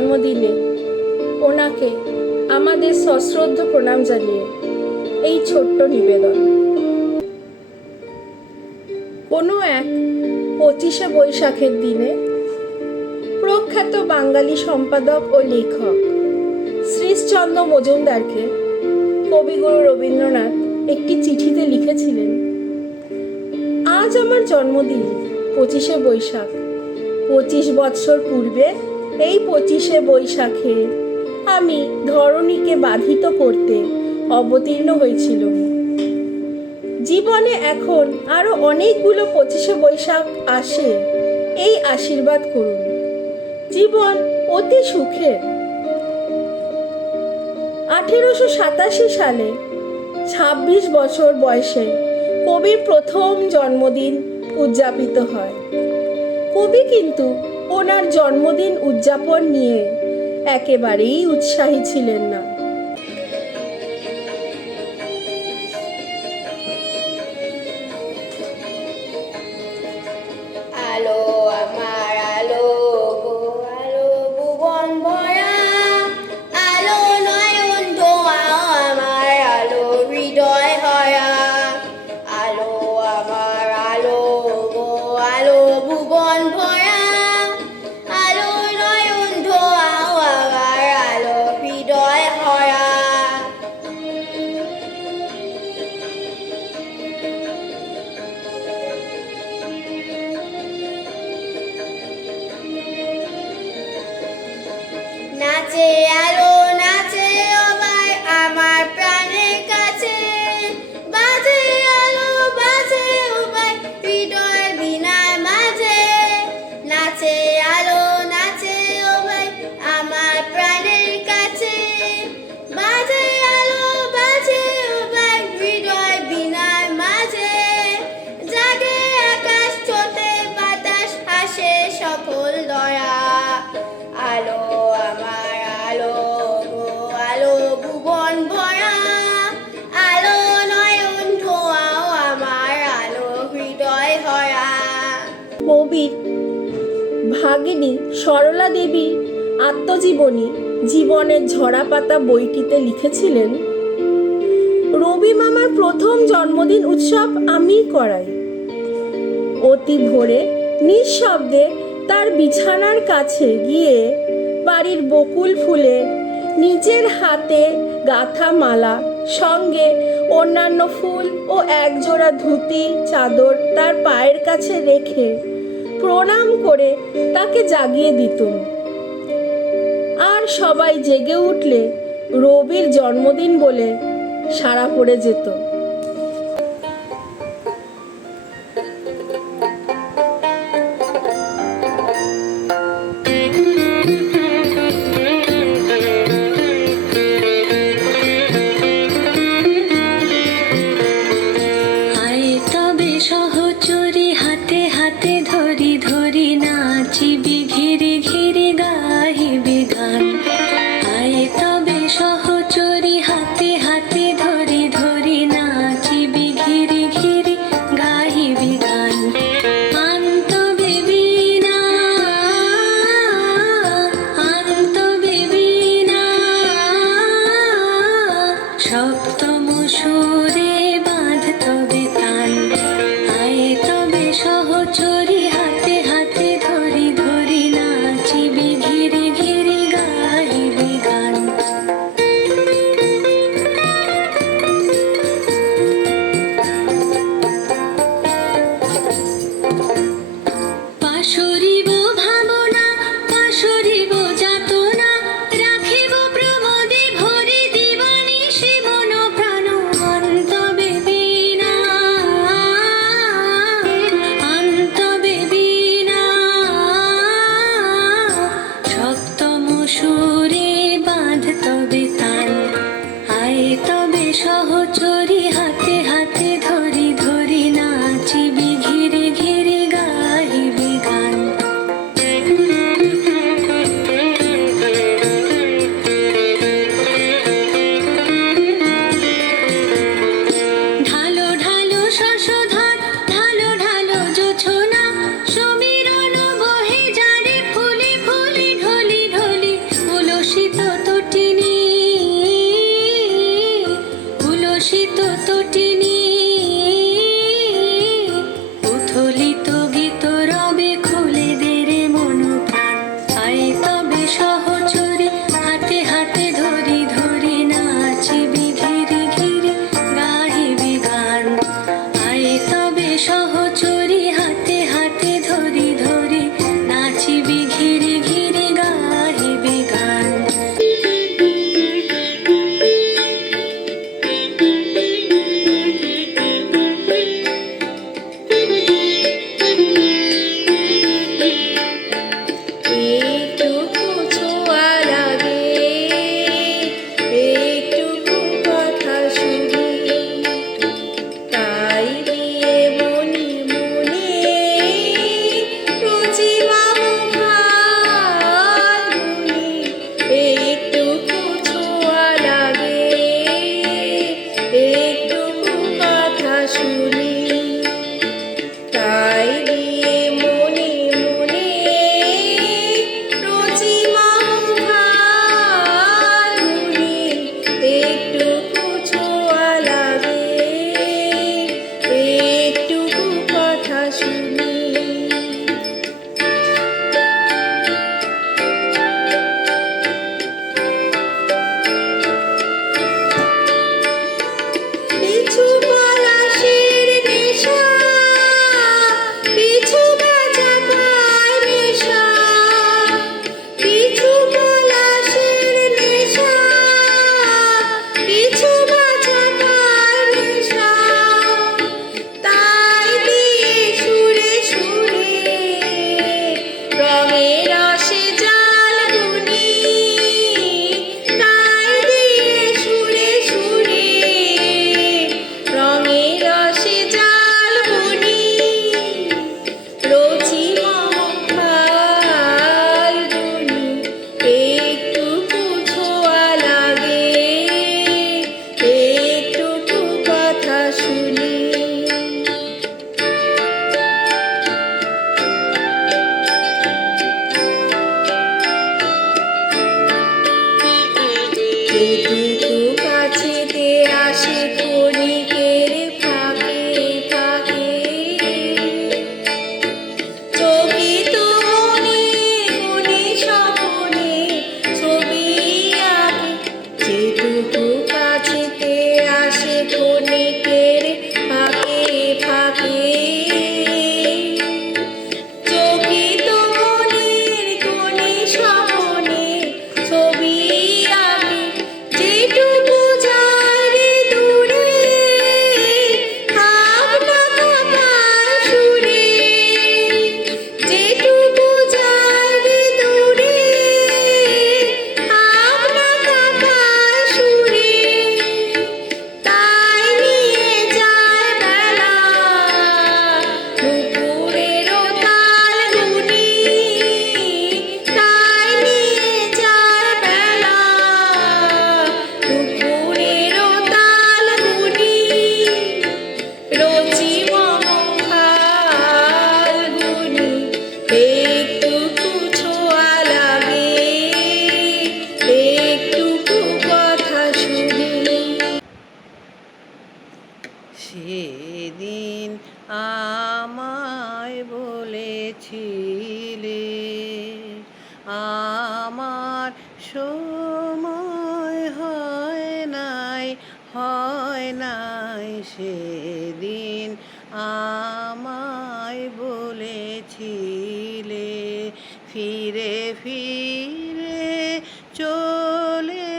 জন্মদিনে ওনাকে আমাদের সশ্রদ্ধ প্রণাম জানিয়ে এই ছোট্ট নিবেদন। কোনো এক 25শে বৈশাখের দিনে প্রখ্যাত বাঙালি সম্পাদক ও লেখক শ্রীশচন্দ্র মজুমদারকে কবিগুরু রবীন্দ্রনাথ একটি চিঠিতে লিখেছিলেন, আজ আমার জন্মদিন 25শে বৈশাখ। 25 বৎসর পূর্বে এই 25শে বৈশাখে আমি ধরণীকে বাধিত করতে অবতীর্ণ হয়েছিল। জীবনে এখন আরো অনেকগুলো 25শে বৈশাখ আসে, এই আশীর্বাদ করুন। জীবন অতি সুখের। 1887 সালে 26 বছর বয়সে কবির প্রথম জন্মদিন উদযাপিত হয়। কবি কিন্তু ওনার জন্মদিন উদযাপন নিয়ে একেবারেই উৎসাহী ছিলেন না। আলো আমার আলো গো আলো ভুবন ভরা, আলো নয়ন ধোয়া আমার আলো হৃদয় হরা, আলো আমার আলো গো আলো ভুবন ভরা, আলো নয়ন ধোয়া আমার আলো হৃদয় হরা। নাচে আলো নাচে সবাই আমার প্রাণের কাছে, বাজে আলো বাজে সবাই হৃদয় বিনার মাঝে, নাচে আলো নাচে সবাই আমার প্রাণের কাছে, বাজে আলো বাজে সবাই হৃদয় বিনার মাঝে, জাগে আকাশ ছোটে বাতাস হাসে সকল দয়া, আলো আমার আলো গো আলো ভুবন ভরা, আলো নয়ন ধোয়াও আমার আলো হৃদয় হরা। কবির ভাগিনী সরলা দেবীর আত্মজীবনী জীবনের ঝরাপাতা বইটিতে লিখেছিলেন, রবি মামার প্রথম জন্মদিন উৎসব আমিই করাই। অতি ভোরে নিঃশব্দে তার বিছানার কাছে গিয়ে বাড়ির বকুল ফুলের নিজের হাতে গাঁথা মালা সঙ্গে অন্যান্য ফুল ও একজোড়া ধুতি চাদর তার পায়ের কাছে রেখে প্রণাম করে তাকে জাগিয়ে দিতুম। আর সবাই জেগে উঠলে রবির জন্মদিন বলে সাড়া পড়ে যেত। সহচরি হাতে হাতে ধরি ধরি নাচিবি ঘিরি ঘিরি গাহিবি গান, আয় তবে সহচরি হাতে হাতে ধরি ধরি নাচিবি ঘিরি ঘিরি গাহিবি গান, আন্ত বেবিনা আন্ত বেবিনা সপ্তম সুরে বাঁধ তবে কান, সহচরি হাতে হাতে ধরি ধরি নাচিবি ঘিরি ঘিরি গাইবি গান। পাশরিব ভাবনা পাশরিব যাতনা, রাখিব প্রমোদে ভরি দিবানি শিবন প্রাণ, অন্তবে একটুকু ছোঁয়া লাগে, একটুকু কথা শুনি। পিছু পলাশের নেশা, পিছু বাজা পায় নেশা, পিছু পলাশের নেশা, পিছু বাজা পায় নেশা। তাই দিয়ে সুরে সুরে রঙের রসে জাল বুনি, তাই দিয়ে সুরে সুরে রঙের রসে জাল বুনি। রোজি মম ফাল্গুনি, একটুকু ছোঁয়া লাগে, একটুকু কথা শুনি। যেটুকু কাছেতে আসে ক্ষণিকের ফাঁকে ফাঁকে, চকিত মনে মনে স্বপনে ছবি আঁকে। যেটুকু কাছেতে আসে ক্ষণিকের ফাঁকে ফাঁকে, চকিত মনের কোণে স্বপনে ছবি আঁকে। যেটুকু যায় রে দূরে, ভাবনা কাঁপার সুরে, যেটুকু যায় রে দূরে, ভাবনা কাঁপার সুরে। তাই নিয়ে যায় বেলা নুপুরেরও তাল গুনি, তাই নিয়ে যায় বেলা নুপুরেরও তাল গুনি। রোজি মম ফাল্গুনি, একটুকু ছোঁয়া লাগে, একটুকু কথা শুনি। সেদিন আমায় বলেছিলে আমার সময় হয় নাই, হয় নাই। সেদিন আমায় বলেছিলে ফিরে ফিরে চলে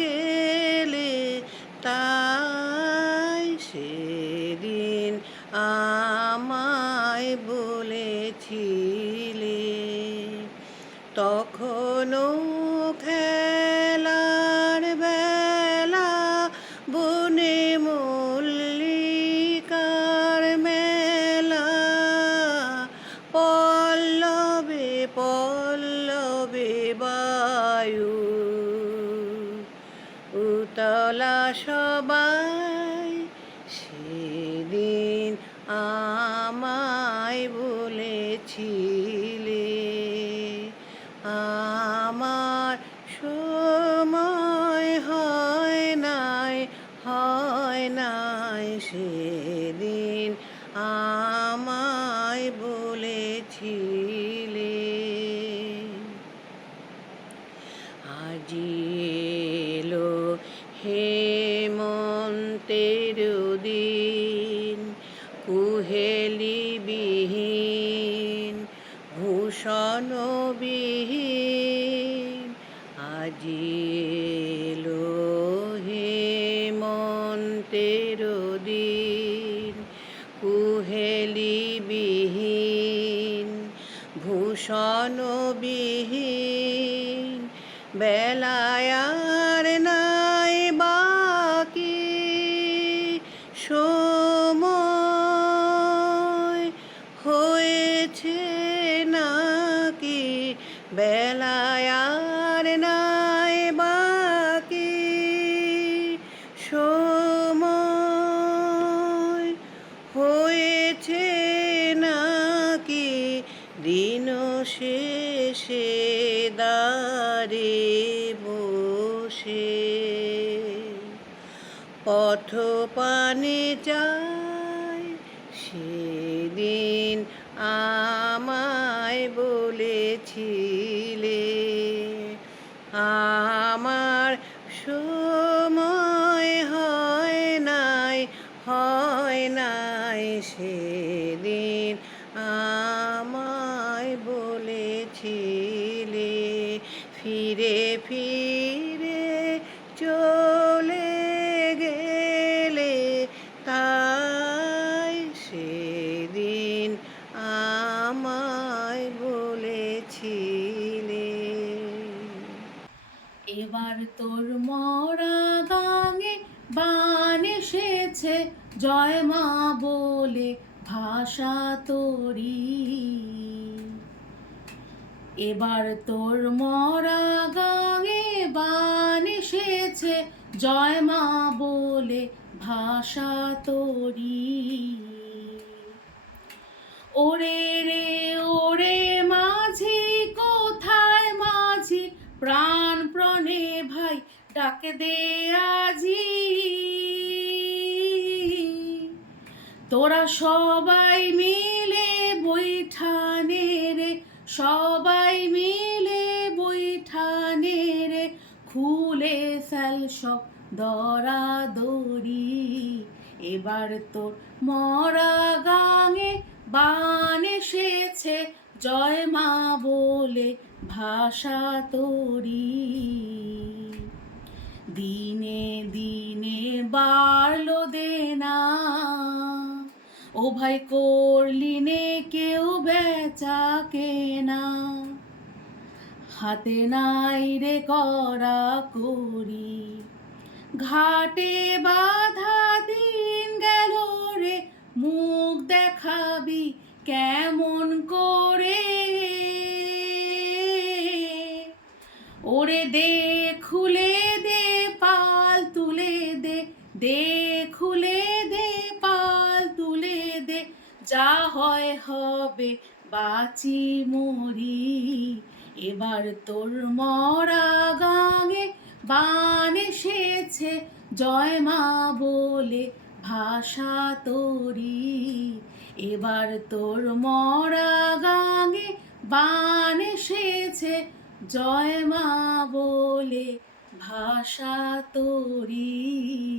গেলে, তাই সেদিন আমায় বলেছিলে। তখনও খেলার বেলা বনে মল্লিকার মেলা, পল্লবে পল্লবে বায়ু উতলা সবাই। সেদিন আমায় বলেছিলে আমার সময় হয় নাই, হয় নাই। সেদিন আমায় বলেছিলে। আজি এলো হেমন্তের দিন, কুহেলি বিহীন ভূষণ বিহীন। আজি এলো হেমন্তের দিন, কুহেলি বিহীন ভূষণ বিহীন। বেলায় আর নাই বাকি সময়, হয়েছে নাকি বেলায় আর নাই বাকি সময়, হয়েছে নাকি দিন শেষে দাঁড়ে পথ পানে চাই সেদিন আমায় বলেছিলে আমার সময় হয় নাই সেদিন আমায় বলেছিলে ফিরে ফিরে চলে গেলে তাই সেদিন আমায় বলেছিলে এবার তোর মরা গাঙে বান এসেছে জয় মা বলে ভাষা তোরি এবার তোর মরা গাঙে বান এসেছে জয় মা বলে ভাষা তোরি ওরে রে ওরে মাঝি কোথায় মাঝি প্রাণে ভাই ডাক দে আজি তোরা সবাই মিলে বৈঠানে রে সবাই মিলে বৈঠানে রে খুলে ফেল সব দরাদরি এবার তোর মরা গাঙে বান এসেছে জয় মা বলে ভাষা তোরি দিনে দিনে বাড়লো দেনা ও ভাই করলি নে কেউ বেচা কেনা হাতে নাই রে করা করি ঘাটে বাধা দিন গেল রে মুখ দেখাবি কেমন করে ওরে দে খুলে দে পাল তুলে দে খুলে দে পাল তুলে দে যা হয় হবে বাঁচি মরি এবার তোর মরা গাঙে বান এসেছে জয় মা বলে ভাষা তোরি এবার তোর মরা গাঙে বান এসেছে জয় মা বলে ভাষা তোরি